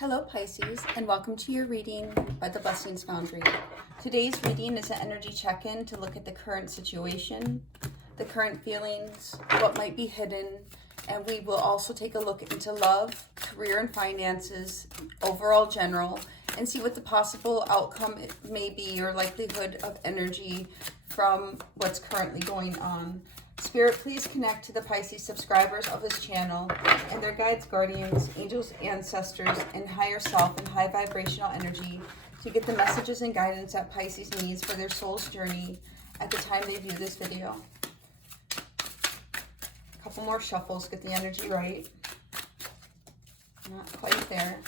Hello Pisces, and welcome to your reading by the Blessings Foundry. Today's reading is an energy check-in to look at the current situation, the current feelings, what might be hidden, and we will also take a look into love, career and finances, overall general, and see what the possible outcome may be or likelihood of energy from what's currently going on. Spirit, please connect to the Pisces subscribers of this channel and their guides, guardians, angels, ancestors, and higher self and high vibrational energy to get the messages and guidance that Pisces needs for their soul's journey at the time they view this video. A couple more shuffles, get the energy right. Not quite there.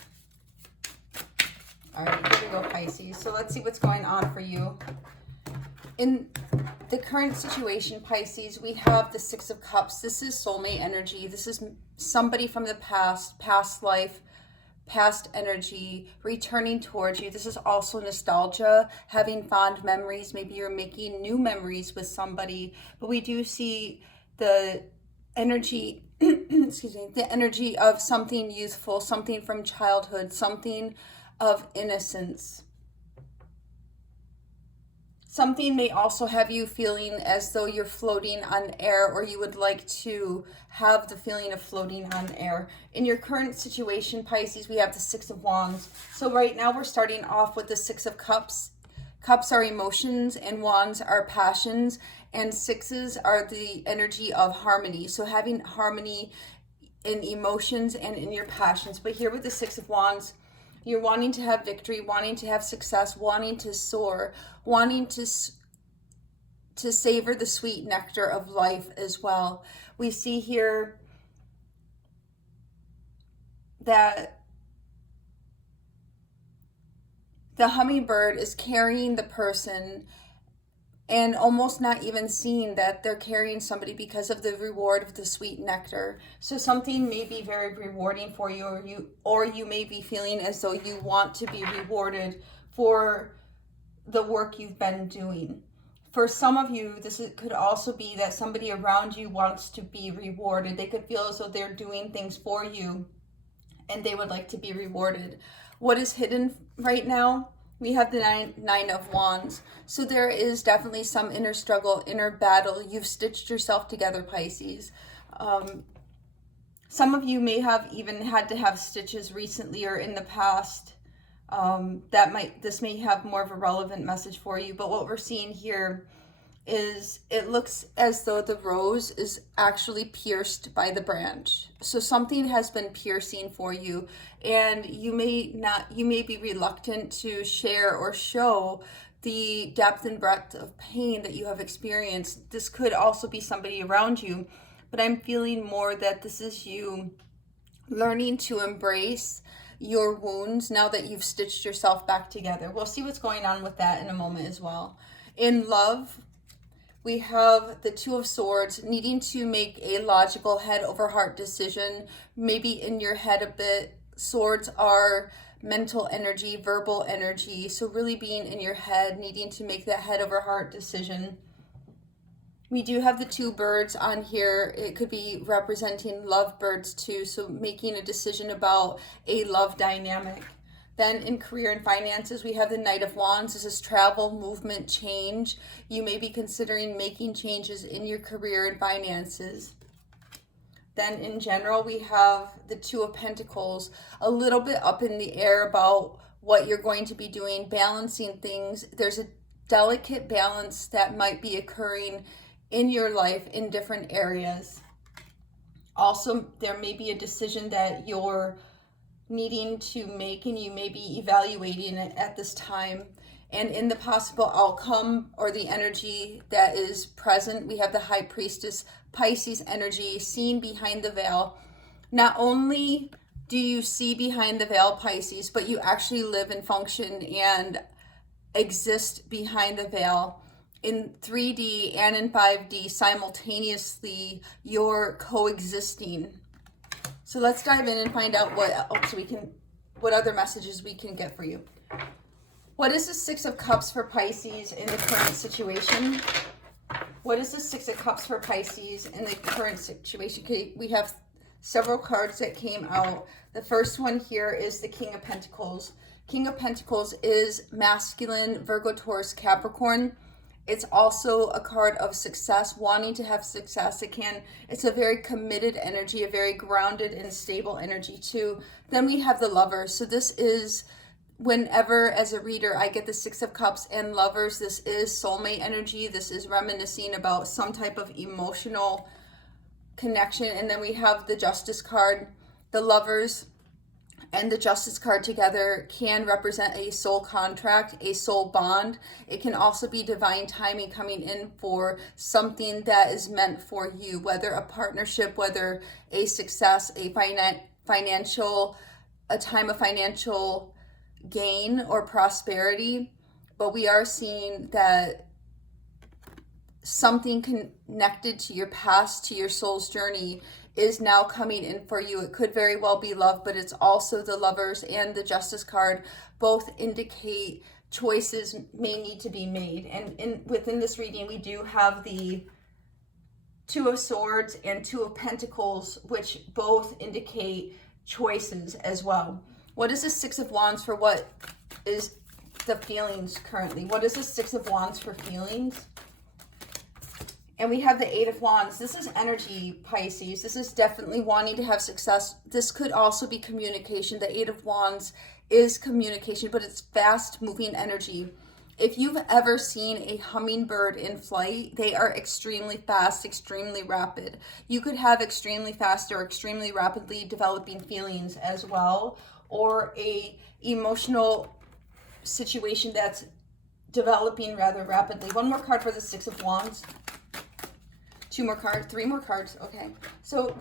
All right, here we go, Pisces. So let's see what's going on for you. In the current situation, Pisces, we have the Six of Cups. This is soulmate energy. This is somebody from the past life, past energy returning towards you. This is also nostalgia, having fond memories. Maybe you're making new memories with somebody, but we do see the energy, excuse me, the energy of something youthful, something from childhood, something of innocence. Something may also have you feeling as though you're floating on air, or you would like to have the feeling of floating on air. In your current situation, Pisces, we have the Six of Wands. So right now we're starting off with the Six of Cups. Cups are emotions and wands are passions, and sixes are the energy of harmony. So having harmony in emotions and in your passions. But here with the Six of Wands, you're wanting to have victory, wanting to have success, wanting to soar, wanting to savor the sweet nectar of life as well. We see here that the hummingbird is carrying the person and almost not even seeing that they're carrying somebody because of the reward of the sweet nectar. So something may be very rewarding for you, or you may be feeling as though you want to be rewarded for the work you've been doing. For some of you, could also be that somebody around you wants to be rewarded. They could feel as though they're doing things for you and they would like to be rewarded. What is hidden right now? We have the nine of Wands. So there is definitely some inner struggle, inner battle. You've stitched yourself together, Pisces. Some of you may have even had to have stitches recently or in the past. This may have more of a relevant message for you. But what we're seeing here is it looks as though the rose is actually pierced by the branch. So something has been piercing for you, and you may be reluctant to share or show the depth and breadth of pain that you have experienced. This could also be somebody around you, but I'm feeling more that this is you learning to embrace your wounds now that you've stitched yourself back together. We'll see what's going on with that in a moment as well. In love, we have the Two of Swords, needing to make a logical head over heart decision, maybe in your head a bit. Swords are mental energy, verbal energy. So really being in your head, needing to make that head over heart decision. We do have the two birds on here. It could be representing lovebirds too. So making a decision about a love dynamic. Then in career and finances, we have the Knight of Wands. This is travel, movement, change. You may be considering making changes in your career and finances. Then in general, we have the Two of Pentacles, a little bit up in the air about what you're going to be doing, balancing things. There's a delicate balance that might be occurring in your life in different areas. Also, there may be a decision that you're needing to make, and you may be evaluating it at this time. And in the possible outcome or the energy that is present, we have the High Priestess, Pisces energy, seen behind the veil. Not only do you see behind the veil, Pisces, but you actually live and function and exist behind the veil. In 3D and in 5D simultaneously, you're coexisting. So let's dive in and find out what other messages we can get for you. What is the Six of Cups for Pisces in the current situation? What is the Six of Cups for Pisces in the current situation? Okay, we have several cards that came out. The first one here is the King of Pentacles. King of Pentacles is masculine, Virgo, Taurus, Capricorn. It's also a card of success, wanting to have success. It's a very committed energy, a very grounded and stable energy too. Then we have the Lovers. So this is, whenever as a reader I get the Six of Cups and Lovers, this is soulmate energy. This is reminiscing about some type of emotional connection. And then we have the Justice card. The Lovers and the Justice card together can represent a soul contract, a soul bond. It can also be divine timing coming in for something that is meant for you, whether a partnership, whether a success, a time of financial gain or prosperity. But we are seeing that something connected to your past, to your soul's journey, is now coming in for you. It could very well be love, but it's also the Lovers and the Justice card. Both indicate choices may need to be made. And within this reading, we do have the Two of Swords and Two of Pentacles, which both indicate choices as well. What is the Six of Wands for what is the feelings currently? What is the Six of Wands for feelings? And we have the Eight of Wands. This is energy, Pisces. This is definitely wanting to have success. This could also be communication. The Eight of Wands is communication, but it's fast-moving energy. If you've ever seen a hummingbird in flight, they are extremely fast, extremely rapid. You could have extremely fast or extremely rapidly developing feelings as well, or a emotional situation that's developing rather rapidly. One more card for the Six of Wands. Two more cards, three more cards. Okay, so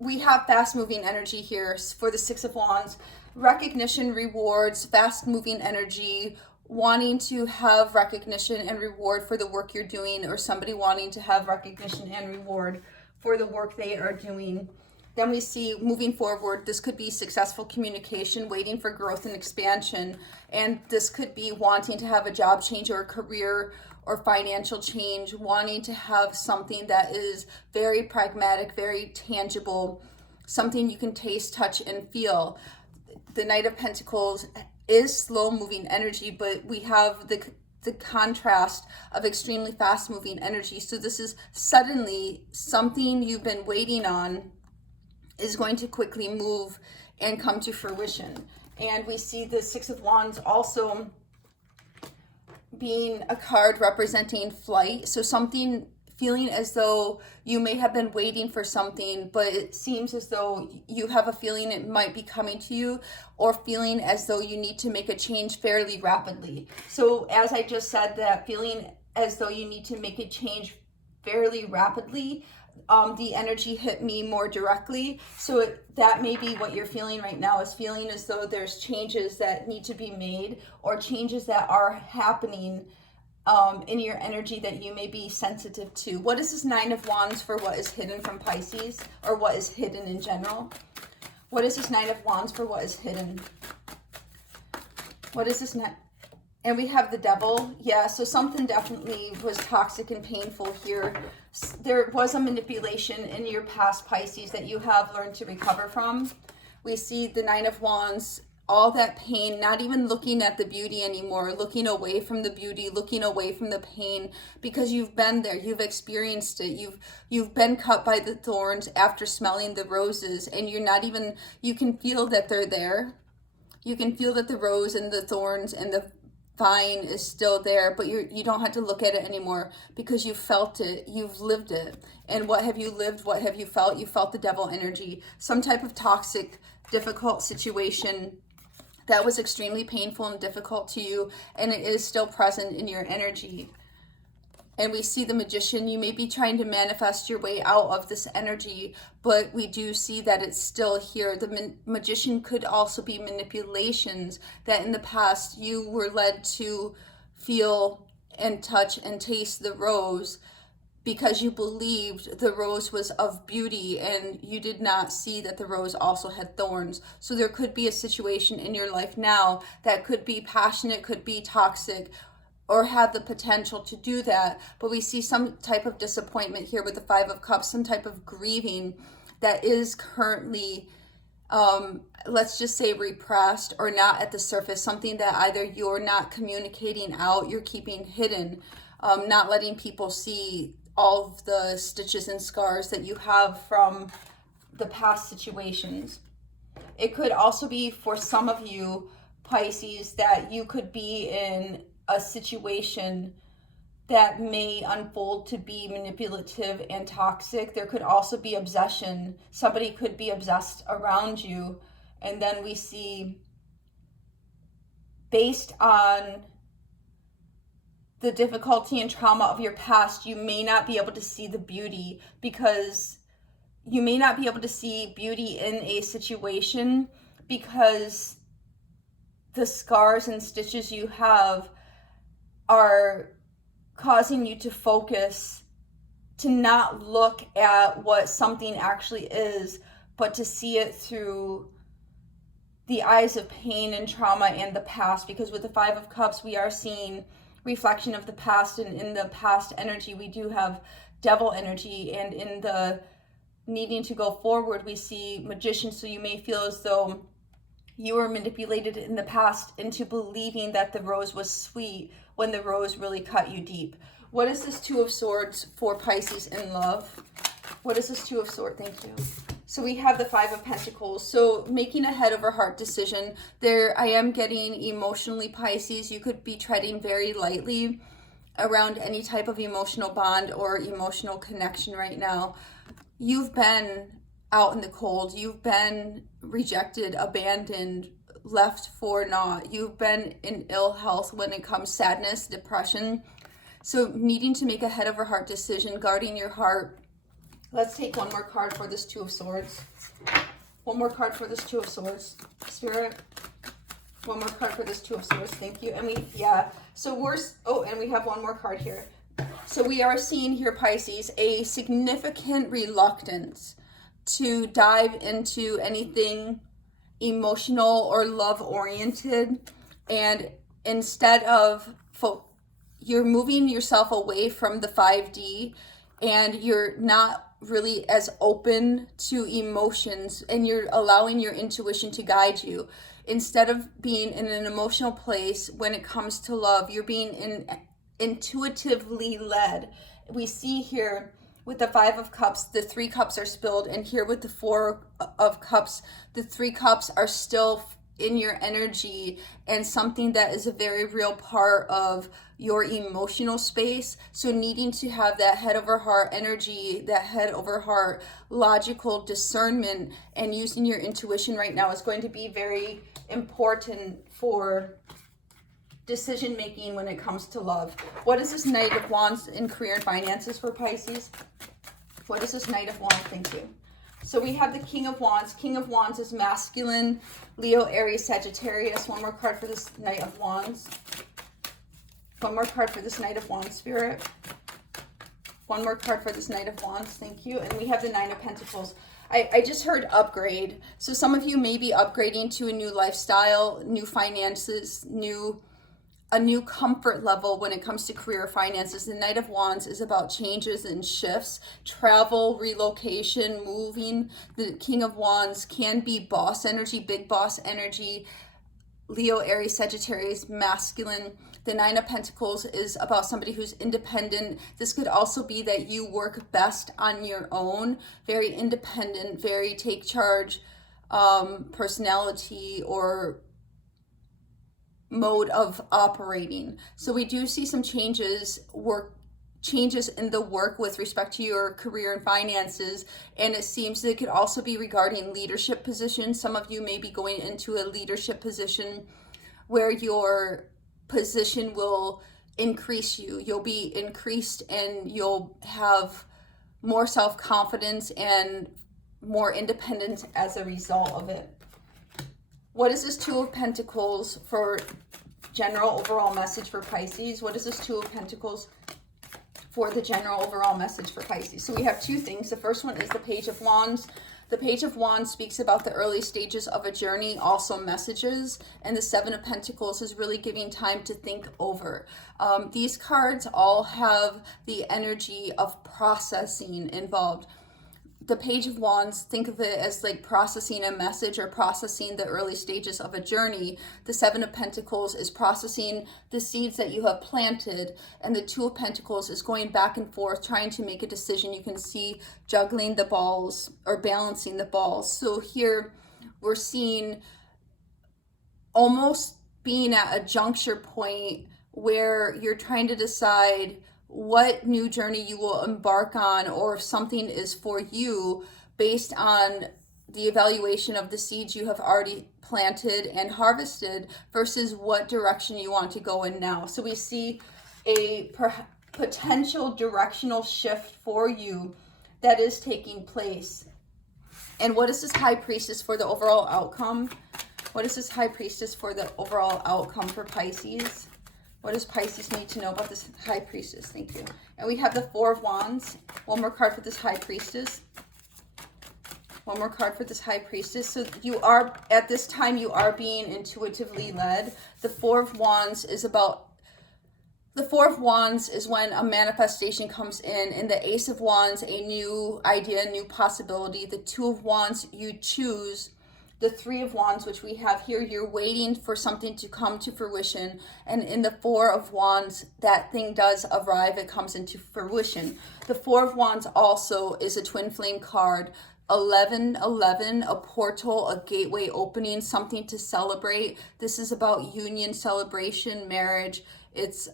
we have fast moving energy here for the Six of Wands. Recognition, rewards, fast moving energy, wanting to have recognition and reward for the work you're doing, or somebody wanting to have recognition and reward for the work they are doing. Then we see moving forward, this could be successful communication, waiting for growth and expansion. And this could be wanting to have a job change or a career or financial change, wanting to have something that is very pragmatic, very tangible, something you can taste, touch, and feel. The Knight of Pentacles is slow moving energy, but we have the contrast of extremely fast moving energy. So this is suddenly something you've been waiting on is going to quickly move and come to fruition. And we see the Six of Wands also being a card representing flight. So something, feeling as though you may have been waiting for something, but it seems as though you have a feeling it might be coming to you, or feeling as though you need to make a change fairly rapidly. So as I just said, that feeling as though you need to make a change fairly rapidly, the energy hit me more directly. So that may be what you're feeling right now, is feeling as though there's changes that need to be made, or changes that are happening in your energy that you may be sensitive to. What is this Nine of Wands for what is hidden from Pisces, or what is hidden in general? What is this Nine of Wands for what is hidden? What is this Nine? And we have the Devil. Yeah, so something definitely was toxic and painful here. There was a manipulation in your past, Pisces, that you have learned to recover from. We see the Nine of Wands, all that pain, not even looking at the beauty anymore, looking away from the beauty, looking away from the pain, because you've been there, you've experienced it, you've been cut by the thorns after smelling the roses, and you're not even, you can feel that they're there. You can feel that the rose and the thorns and the vine is still there, but you don't have to look at it anymore, because you felt it, you've lived it. And what have you lived? What have you felt? You felt the devil energy, some type of toxic, difficult situation that was extremely painful and difficult to you, and it is still present in your energy. And we see the Magician. You may be trying to manifest your way out of this energy, but we do see that it's still here. The Magician could also be manipulations that in the past you were led to feel and touch and taste the rose, because you believed the rose was of beauty, and you did not see that the rose also had thorns. So there could be a situation in your life now that could be passionate, could be toxic, or have the potential to do that. But we see some type of disappointment here with the Five of Cups, some type of grieving that is currently, let's just say, repressed or not at the surface, something that either you're not communicating out, you're keeping hidden, not letting people see all of the stitches and scars that you have from the past situations. It could also be for some of you, Pisces, that you could be in a situation that may unfold to be manipulative and toxic. There could also be obsession. Somebody could be obsessed around you. And then we see, based on the difficulty and trauma of your past, you may not be able to see the beauty, because you may not be able to see beauty in a situation because the scars and stitches you have are causing you to focus, to not look at what something actually is, but to see it through the eyes of pain and trauma and the past. Because with the Five of Cups, we are seeing reflection of the past, and in the past energy we do have devil energy, and in the needing to go forward we see Magician. So you may feel as though you were manipulated in the past into believing that the rose was sweet when the rose really cut you deep. What is this Two of Swords for Pisces in love? What is this Two of Swords? Thank you. So we have the Five of Pentacles. So making a head over heart decision. There, I am getting emotionally, Pisces. You could be treading very lightly around any type of emotional bond or emotional connection right now. You've been out in the cold. You've been rejected, abandoned, left for naught. You've been in ill health when it comes sadness, depression. So needing to make a head over heart decision, guarding your heart. Let's take one more card for this Two of Swords. One more card for this Two of Swords. Spirit. One more card for this Two of Swords. Thank you. And and we have one more card here. So we are seeing here, Pisces, a significant reluctance to dive into anything emotional or love oriented. And instead of, you're moving yourself away from the 5D, and you're not really as open to emotions, and you're allowing your intuition to guide you. Instead of being in an emotional place when it comes to love, you're being intuitively led. We see here with the Five of Cups, the 3 cups are spilled, and here with the 4 of Cups, the 3 cups are still in your energy, and something that is a very real part of your emotional space. So needing to have that head over heart energy, that head over heart logical discernment, and using your intuition right now is going to be very important for decision making when it comes to love. What is this Knight of Wands in career and finances for Pisces? What is this Knight of Wands? Thank you. So we have the King of Wands. King of Wands is masculine, Leo, Aries, Sagittarius. One more card for this Knight of Wands. One more card for this Knight of Wands, Spirit. One more card for this Knight of Wands. Thank you. And we have the Nine of Pentacles. I just heard upgrade. So some of you may be upgrading to a new lifestyle, new finances, a new comfort level when it comes to career finances. The Knight of Wands is about changes and shifts, travel, relocation, moving. The King of Wands can be boss energy, big boss energy, Leo, Aries, Sagittarius, masculine. The Nine of Pentacles is about somebody who's independent. This could also be that you work best on your own, very independent, very take charge personality or mode of operating. So we do see some changes in the work with respect to your career and finances, and it seems that it could also be regarding leadership positions. Some of you may be going into a leadership position where your position will increase you. You'll be increased and you'll have more self-confidence and more independence as a result of it. What is this Two of Pentacles for general overall message for Pisces? What is this Two of Pentacles for the general overall message for Pisces? So we have 2 things. The first one is the Page of Wands. The Page of Wands speaks about the early stages of a journey, also messages. And the Seven of Pentacles is really giving time to think over. These cards all have the energy of processing involved. the Page of Wands, think of it as like processing a message or processing the early stages of a journey. The Seven of Pentacles is processing the seeds that you have planted, and the Two of Pentacles is going back and forth, trying to make a decision. You can see juggling the balls or balancing the balls. So here we're seeing almost being at a juncture point where you're trying to decide what new journey you will embark on, or if something is for you based on the evaluation of the seeds you have already planted and harvested versus what direction you want to go in now. So we see a potential directional shift for you that is taking place. And what is this High Priestess for the overall outcome? What is this High Priestess for the overall outcome for Pisces? What does Pisces need to know about this High Priestess? Thank you. And we have the Four of Wands. One more card for this High Priestess. One more card for this High Priestess. So you are, at this time, you are being intuitively led. The Four of Wands is about, the Four of Wands is when a manifestation comes in. And the Ace of Wands, a new idea, new possibility. The Two of Wands, you choose. The Three of Wands, which we have here, you're waiting for something to come to fruition. And in the Four of Wands, that thing does arrive. It comes into fruition. The Four of Wands also is a twin flame card. 1111, a portal, a gateway opening, something to celebrate. This is about union, celebration, marriage. It's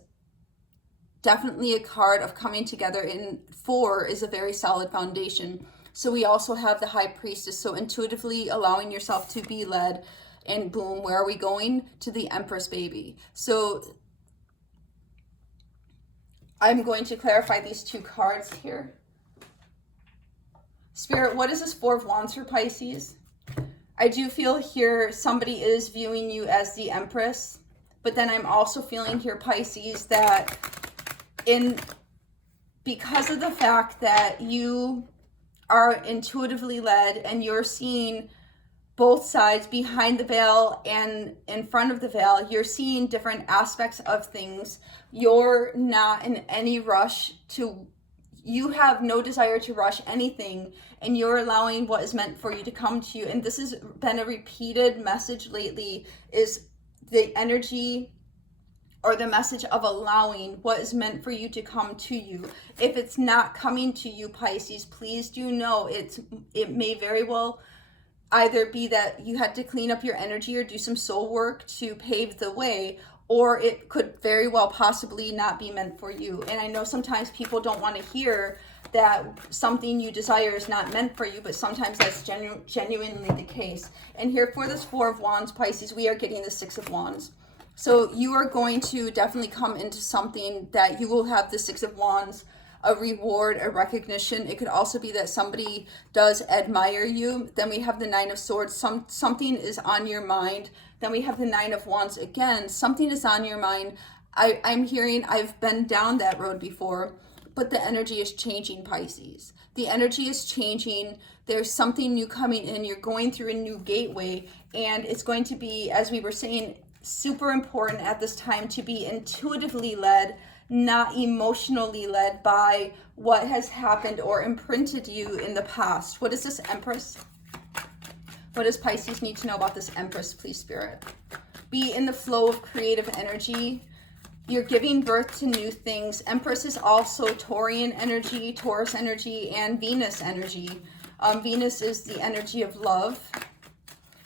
definitely a card of coming together. And 4 is a very solid foundation. So we also have the High Priestess. So intuitively allowing yourself to be led, and boom, where are we going? To the Empress, baby. So I'm going to clarify these two cards here. Spirit, what is this Four of Wands for Pisces? I do feel here somebody is viewing you as the Empress, but then I'm also feeling here, Pisces, that because of the fact that you are intuitively led and you're seeing both sides, behind the veil and in front of the veil, you're seeing different aspects of things. You're not in any rush to, you have no desire to rush anything, and you're allowing what is meant for you to come to you. And this has been a repeated message lately, is the energy or the message of allowing what is meant for you to come to you. If it's not coming to you, Pisces, please do know it may very well either be that you had to clean up your energy or do some soul work to pave the way, or it could very well possibly not be meant for you. And I know sometimes people don't want to hear that something you desire is not meant for you, but sometimes that's genuinely the case. And here for this Four of Wands, Pisces, we are getting the Six of Wands. So you are going to definitely come into something that you will have the Six of Wands, a reward, a recognition. It could also be that somebody does admire you. Then we have the Nine of Swords. Something is on your mind. Then we have the Nine of Wands again. Something is on your mind. I'm hearing, I've been down that road before, but the energy is changing, Pisces. The energy is changing. There's something new coming in. You're going through a new gateway, and it's going to be, as we were saying, super important at this time to be intuitively led, not emotionally led by what has happened or imprinted you in the past. What is this Empress? What does Pisces need to know about this Empress, please, Spirit? Be in the flow of creative energy. You're giving birth to new things. Empress is also Taurian energy, Taurus energy, and Venus energy. Venus is the energy of love.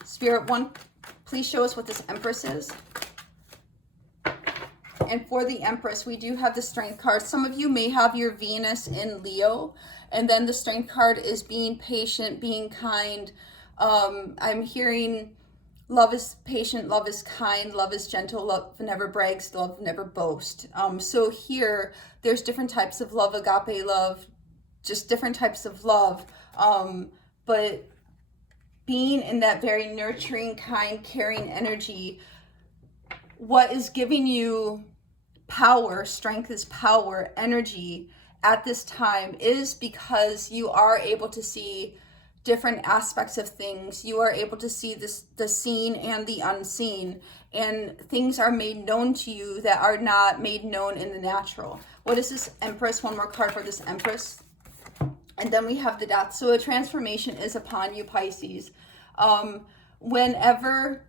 Spirit one, please show us what this Empress is. And for the Empress, we do have the Strength card. Some of you may have your Venus in Leo. And then the Strength card is being patient, being kind. I'm hearing love is patient, love is kind, love is gentle, love never brags, love never boasts. So here, there's different types of love, agape love, just different types of love. But being in that very nurturing, kind, caring energy, what is giving you power, strength is power, energy at this time is because you are able to see different aspects of things. You are able to see the seen and the unseen, and things are made known to you that are not made known in the natural. What is this Empress? One more card for this Empress. And then we have the Death. So a transformation is upon you, Pisces. Whenever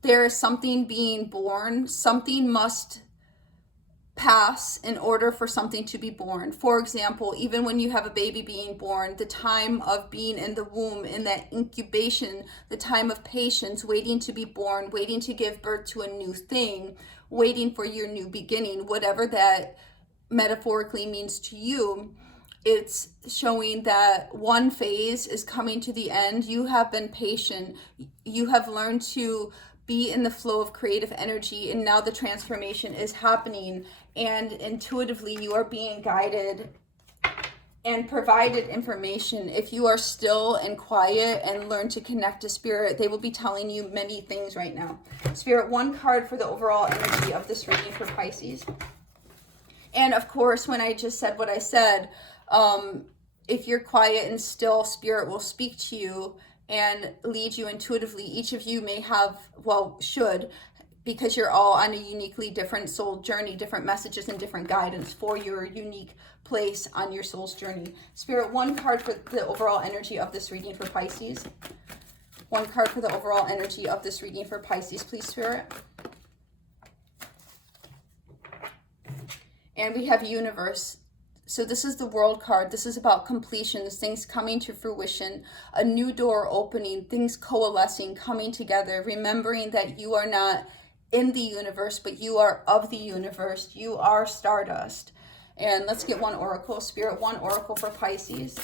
there is something being born, something must pass in order for something to be born. For example, even when you have a baby being born, the time of being in the womb, in that incubation, the time of patience, waiting to be born, waiting to give birth to a new thing, waiting for your new beginning, whatever that metaphorically means to you, it's showing that one phase is coming to the end. You have been patient. You have learned to be in the flow of creative energy, and now the transformation is happening, and intuitively you are being guided and provided information. If you are still and quiet and learn to connect to Spirit, they will be telling you many things right now. Spirit, one card for the overall energy of this reading for Pisces. And of course, when I just said what I said, if you're quiet and still, Spirit will speak to you and lead you intuitively. Each of you may have, well, should, because you're all on a uniquely different soul journey, different messages and different guidance for your unique place on your soul's journey. Spirit, one card for the overall energy of this reading for Pisces. One card for the overall energy of this reading for Pisces, please, Spirit. And we have Universe. So this is the World card. This is about completions, things coming to fruition, a new door opening, things coalescing, coming together, remembering that you are not in the universe, but you are of the universe. You are Stardust. And let's get one oracle, Spirit, one oracle for Pisces.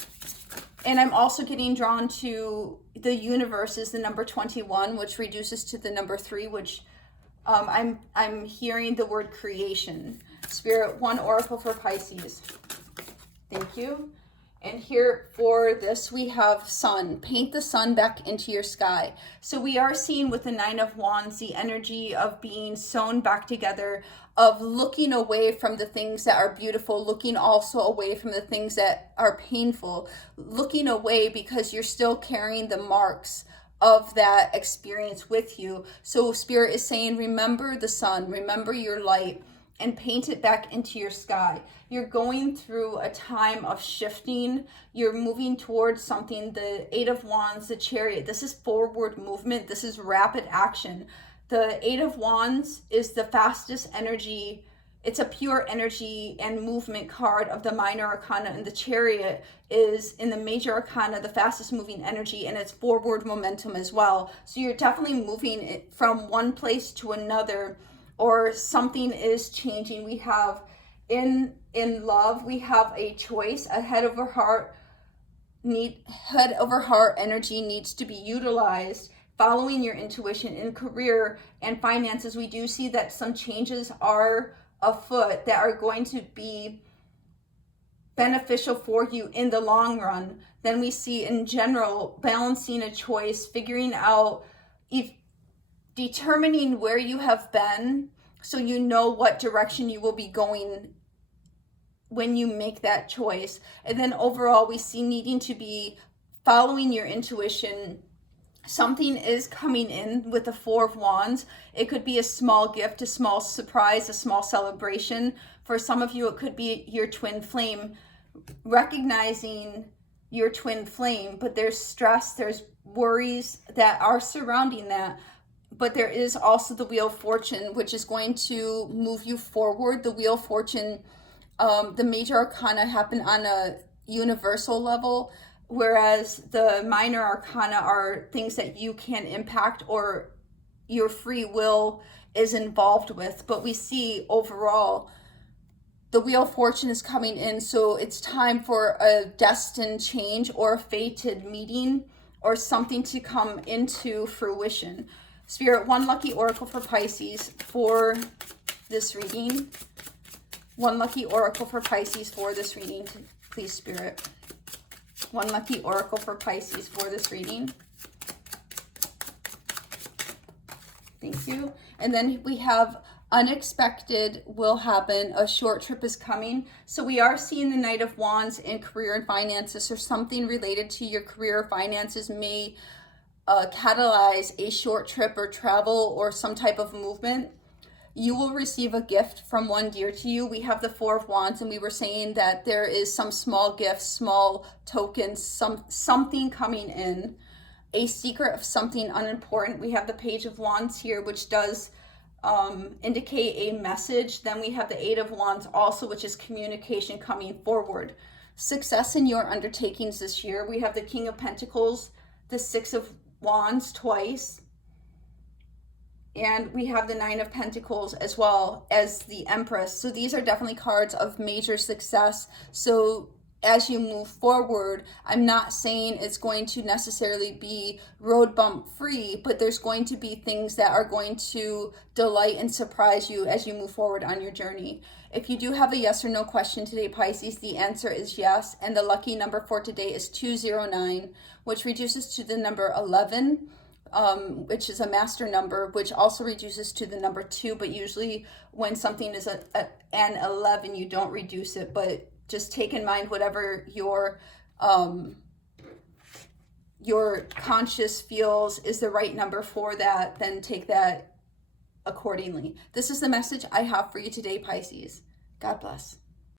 And I'm also getting drawn to the universe is the number 21, which reduces to the number 3, which I'm hearing the word creation. Spirit, one oracle for Pisces. Thank you. And here for this, we have sun. Paint the sun back into your sky. So we are seeing with the Nine of Wands, the energy of being sewn back together, of looking away from the things that are beautiful, looking also away from the things that are painful, looking away because you're still carrying the marks of that experience with you. So Spirit is saying, remember the sun, remember your light, and paint it back into your sky. You're going through a time of shifting. You're moving towards something. The Eight of Wands, the Chariot, this is forward movement. This is rapid action. The Eight of Wands is the fastest energy. It's a pure energy and movement card of the minor arcana, and the Chariot is in the major arcana, the fastest moving energy, and it's forward momentum as well. So you're definitely moving it from one place to another, or something is changing. We have in love, we have a choice. A head over heart energy needs to be utilized, following your intuition. In career and finances, we do see that some changes are afoot that are going to be beneficial for you in the long run. Then we see in general, balancing a choice, figuring out, determining where you have been so you know what direction you will be going when you make that choice. And then overall, we see needing to be following your intuition. Something is coming in with the Four of Wands. It could be a small gift, a small surprise, a small celebration. For some of you, it could be your twin flame, recognizing your twin flame, but there's stress, there's worries that are surrounding that. But there is also the Wheel of Fortune, which is going to move you forward. The Wheel of Fortune, the major arcana happen on a universal level, whereas the minor arcana are things that you can impact or your free will is involved with. But we see overall, the Wheel of Fortune is coming in, so it's time for a destined change or a fated meeting or something to come into fruition. Spirit, one lucky oracle for Pisces for this reading. One lucky oracle for Pisces for this reading, please, Spirit. One lucky oracle for Pisces for this reading. Thank you. And then we have unexpected will happen. A short trip is coming. So we are seeing the Knight of Wands in career and finances, or something related to your career or finances may catalyze a short trip or travel or some type of movement. you will receive a gift from one dear to you. We have the Four of Wands, and we were saying that there is some small gifts, small tokens, something coming in, a secret of something unimportant. We have the Page of Wands here, which does indicate a message. Then we have the Eight of Wands also, which is communication coming forward. Success in your undertakings this year. We have the King of Pentacles, the Six of Wands twice, and we have the Nine of Pentacles as well as the Empress. So these are definitely cards of major success. So as you move forward, I'm not saying it's going to necessarily be road bump free, but there's going to be things that are going to delight and surprise you as you move forward on your journey. If you do have a yes or no question today, Pisces, the answer is yes. And the lucky number for today is 209, which reduces to the number 11. Which is a master number, which also reduces to the number 2, but usually when something is an 11, you don't reduce it, but just take in mind whatever your conscious feels is the right number for that, then take that accordingly. This is the message I have for you today, Pisces. God bless.